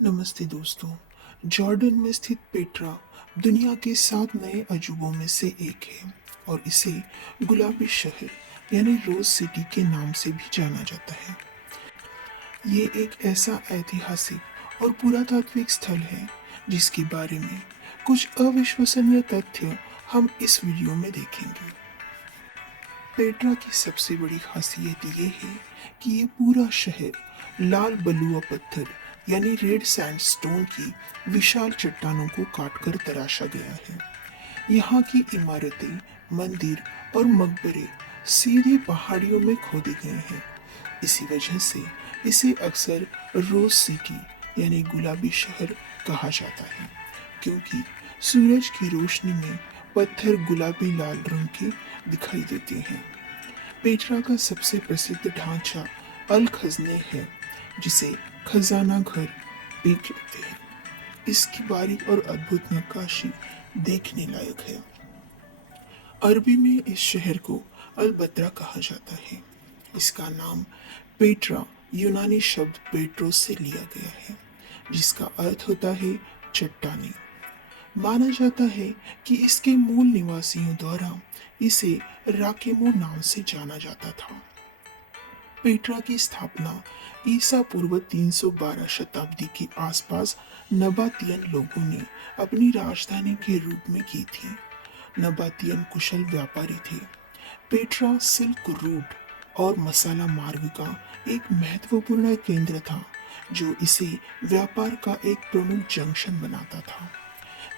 नमस्ते दोस्तों। जॉर्डन में स्थित पेट्रा दुनिया के 7 नए अजूबों में से एक है और इसे गुलाबी शहर यानी रोज सिटी के नाम से भी जाना जाता है। ये एक ऐसा ऐतिहासिक और पुरातात्विक स्थल है जिसके बारे में कुछ अविश्वसनीय तथ्य हम इस वीडियो में देखेंगे। पेट्रा की सबसे बड़ी खासियत ये है कि ये पूरा शहर लाल बलुआ पत्थर यानी रेड सैंडस्टोन की विशाल चट्टानों को काटकर तराशा गया है। यहाँ की इमारतें, मंदिर और मकबरे सीधे पहाड़ियों में खोदे गए हैं। इसी वजह से इसे अक्सर रोज सिटी यानी गुलाबी शहर कहा जाता है, क्योंकि सूरज की रोशनी में पत्थर गुलाबी लाल रंग के दिखाई देते हैं। पेट्रा का सबसे प्रसिद्ध ढांचा अल खजने है, जिसे खजाना घर भी कहते हैं। इसकी बारीक और अद्भुत नक्काशी देखने लायक है। अरबी में इस शहर को अलबत्रा कहा जाता है। इसका नाम पेट्रा यूनानी शब्द पेट्रोस से लिया गया है, जिसका अर्थ होता है चट्टानी। माना जाता है कि इसके मूल निवासियों द्वारा इसे राकेमो नाम से जाना जाता था। पेट्रा की स्थापना ईसा पूर्व 312 शताब्दी के आसपास नबातियन लोगों ने अपनी राजधानी के रूप में की थी। नबातियन कुशल व्यापारी थे। पेट्रा सिल्क रूट और मसाला मार्ग का एक महत्वपूर्ण केंद्र था, जो इसे व्यापार का एक प्रमुख जंक्शन बनाता था।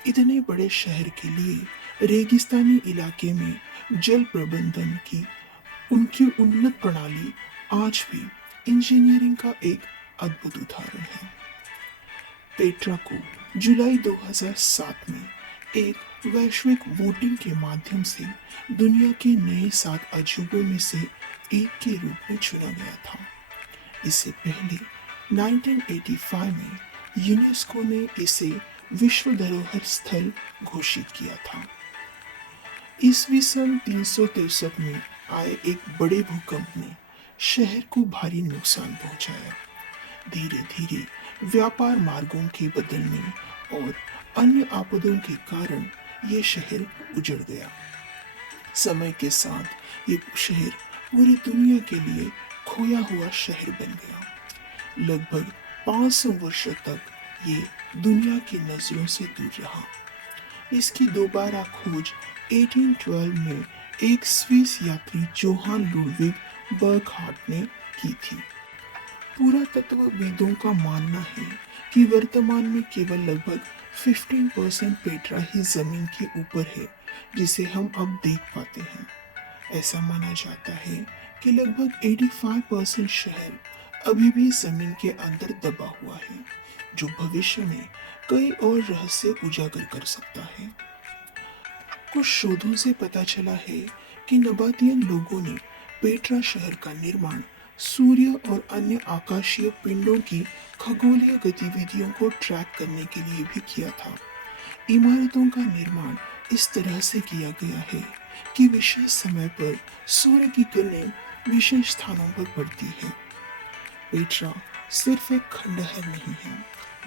इतने बड़े शहर के लिए रेगिस्तानी इलाके में जल प्रबंधन की उनकी उन्नत प्रणाली आज भी इंजीनियरिंग का एक अद्भुत उदाहरण है। पेट्रा को जुलाई 2007 में एक वैश्विक वोटिंग के माध्यम से दुनिया के नए 7 अजूबों में से एक के रूप में चुना गया था। इससे पहले 1985 में यूनेस्को ने इसे विश्व धरोहर स्थल घोषित किया था। ईस्वी सन 363 में आए एक बड़े भूकंप ने शहर को भारी नुकसान पहुंचाया। धीरे धीरे व्यापार मार्गों के बदलने और अन्य आपदों के कारण ये शहर उजड़ गया। समय के साथ ये शहर पूरी दुनिया के लिए खोया हुआ शहर बन गया। लगभग 500 वर्षों तक ये दुनिया की नजरों से दूर रहा। इसकी दोबारा खोज 1812 में एक स्विस यात्री जोहान लुडविग बर्गहार्ट ने की थी। पुरातत्वविदों का मानना है कि वर्तमान में केवल लगभग 15% पेट्रा ही जमीन के ऊपर है, जिसे हम अब देख पाते हैं। ऐसा माना जाता है कि लगभग 85% शहर अभी भी जमीन के अंदर दबा हुआ है, जो भविष्य में कई और रहस्य उजागर कर सकता है। कुछ शोधों से पता चला है कि नबातियन लोगों ने पेट्रा शहर का निर्माण सूर्य और अन्य आकाशीय पिंडों की खगोलीय गतिविधियों को ट्रैक करने के लिए भी किया था। इमारतों का निर्माण इस तरह से किया गया है कि विशेष समय पर सूर्य की किरणें विशेष स्थानों पर पड़ती है। पेट्रा सिर्फ एक खंडहर नहीं है,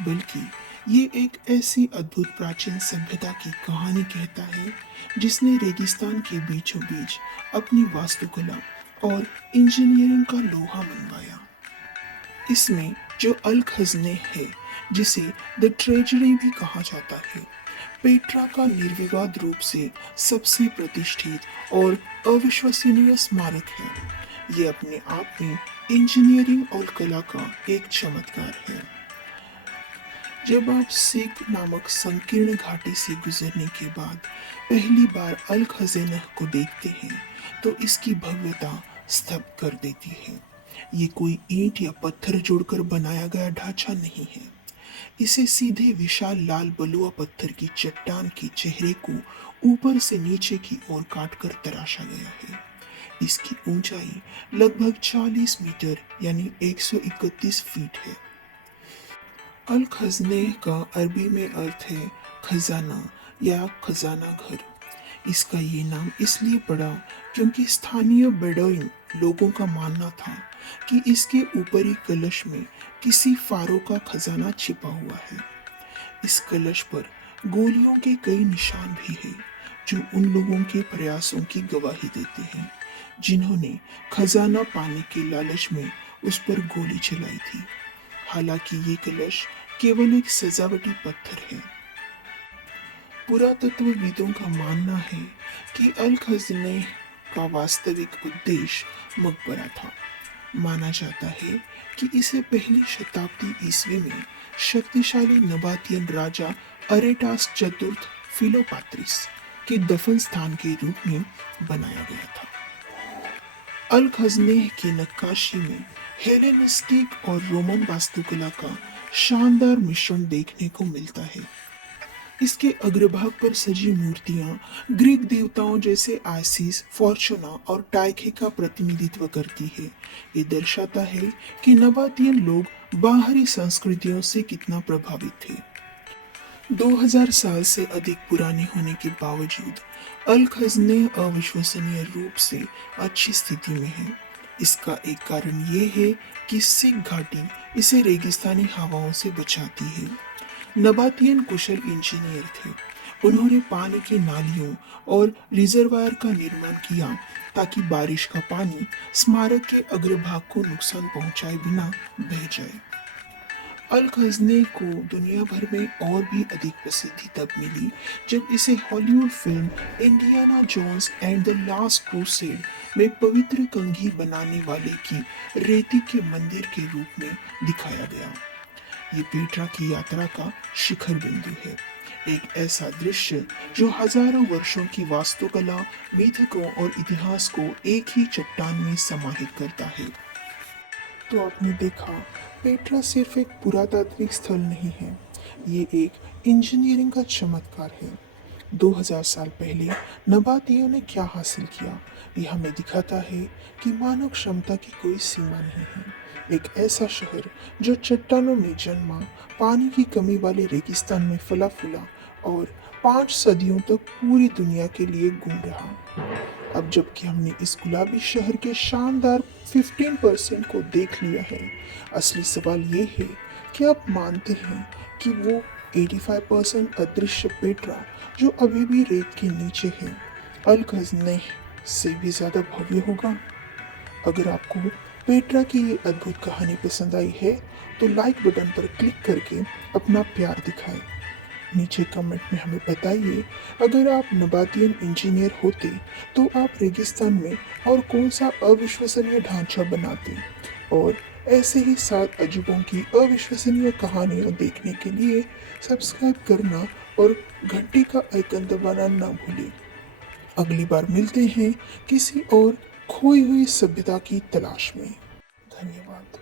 बल्कि ये एक ऐसी अद्भुत प्राचीन सभ्यता की कहानी कहता है जिसने रेगिस्तान के बीचों बीच अपनी वास्तुकला और इंजीनियरिंग का लोहा मनवाया। इसमें जो अल खजने है, जिसे द ट्रेजरी भी कहा जाता है, पेट्रा का निर्विवाद रूप से सबसे प्रतिष्ठित और अविश्वसनीय स्मारक है। ये अपने आप में इंजीनियरिंग और कला का एक चमत्कार है। जब आप सीक नामक संकीर्ण घाटी से गुजरने के बाद पहली बार अल खज़ेनह को देखते हैं, तो इसकी भव्यता स्तब्ध कर देती है। ये कोई ईंट या पत्थर जोड़कर बनाया गया ढांचा नहीं है। इसे सीधे विशाल लाल बलुआ पत्थर की चट्टान के चेहरे को ऊपर से नीचे की ओर काटकर तराशा गया है। इसकी ऊंचाई लगभग 40 मीटर यानी 131 फीट है। अल खजने का अरबी में अर्थ है खजाना या खजाना घर। इसका ये नाम इसलिए पड़ा क्योंकि स्थानीय बेडोइन लोगों का मानना था कि इसके ऊपरी कलश में किसी फारो का खजाना छिपा हुआ है। इस कलश पर गोलियों के कई निशान भी हैं, जो उन लोगों के प्रयासों की गवाही देते हैं जिन्होंने खजाना पाने के लालच में उस पर गोली चलाई थी। हालांकि ये कलश केवल एक सजावटी पत्थर है। पुरातत्वविदों का मानना है कि अल खज़्ने का वास्तविक उद्देश्य मकबरा था। माना जाता है कि इसे पहली शताब्दी ईस्वी में शक्तिशाली नबातियन राजा अरेटास चतुर्थ फिलोपात्रिस के दफन स्थान के रूप में बनाया गया था। अल खज़नेह की नक्काशी में हेलेनिस्टिक और रोमन वास्तुकला का शानदार मिश्रण देखने को मिलता है। इसके अग्रभाग पर सजी मूर्तियां ग्रीक देवताओं जैसे आइसिस, फॉर्चुना और टाइखे का प्रतिनिधित्व करती है। ये दर्शाता है कि नबातियन लोग बाहरी संस्कृतियों से कितना प्रभावित थे। 2000 साल से अधिक पुराने होने के बावजूद अल खज़ने अविश्वसनीय रूप से अच्छी स्थिति में है। इसका एक कारण ये है कि सिख घाटी इसे रेगिस्तानी हवाओं से बचाती है। नबातियन कुशल इंजीनियर थे। उन्होंने पानी की नालियों और रिजर्वायर का निर्माण किया ताकि बारिश का पानी स्मारक के अग्रभाग को नुकसान पहुंचाए बिना बह जाए। अल खज़ने को दुनिया भर में और भी अधिक प्रसिद्धि तब मिली जब इसे Hollywood film Indiana Jones and the last crusade में पवित्र कंघी बनाने वाले की रेती के मंदिर के रूप में दिखाया गया। ये पेट्रा की यात्रा का शिखर बिंदु है, एक ऐसा दृश्य जो हजारों वर्षों की वास्तुकला, मिथकों और इतिहास को एक ही चट्टान में समाहित करता है। तो आपने देखा, पेट्रा सिर्फ एक पुरातात्विक स्थल नहीं है, ये एक इंजीनियरिंग का चमत्कार है। 2000 साल पहले नबातियों ने क्या हासिल किया, ये हमें दिखाता है कि मानव क्षमता की कोई सीमा नहीं है। एक ऐसा शहर जो चट्टानों में जन्मा, पानी की कमी वाले रेगिस्तान में फला फूला और 5 सदियों तक पूरी दुनिया के लिए घूम रहा। अब जबकि हमने इस गुलाबी शहर के शानदार 15% को देख लिया है, असली सवाल ये है कि आप मानते हैं कि वो 85% अदृश्य पेट्रा जो अभी भी रेत के नीचे है, अल खज़ने से भी ज्यादा भव्य होगा? अगर आपको पेट्रा की ये अद्भुत कहानी पसंद आई है तो लाइक बटन पर क्लिक करके अपना प्यार दिखाएं। नीचे कमेंट में हमें बताइए, अगर आप नबातियन इंजीनियर होते तो आप रेगिस्तान में और कौन सा अविश्वसनीय ढांचा बनाते। और ऐसे ही 7 अजूबों की अविश्वसनीय कहानियां देखने के लिए सब्सक्राइब करना और घंटी का आइकन दबाना ना भूलें। अगली बार मिलते हैं किसी और खोई हुई सभ्यता की तलाश में। धन्यवाद।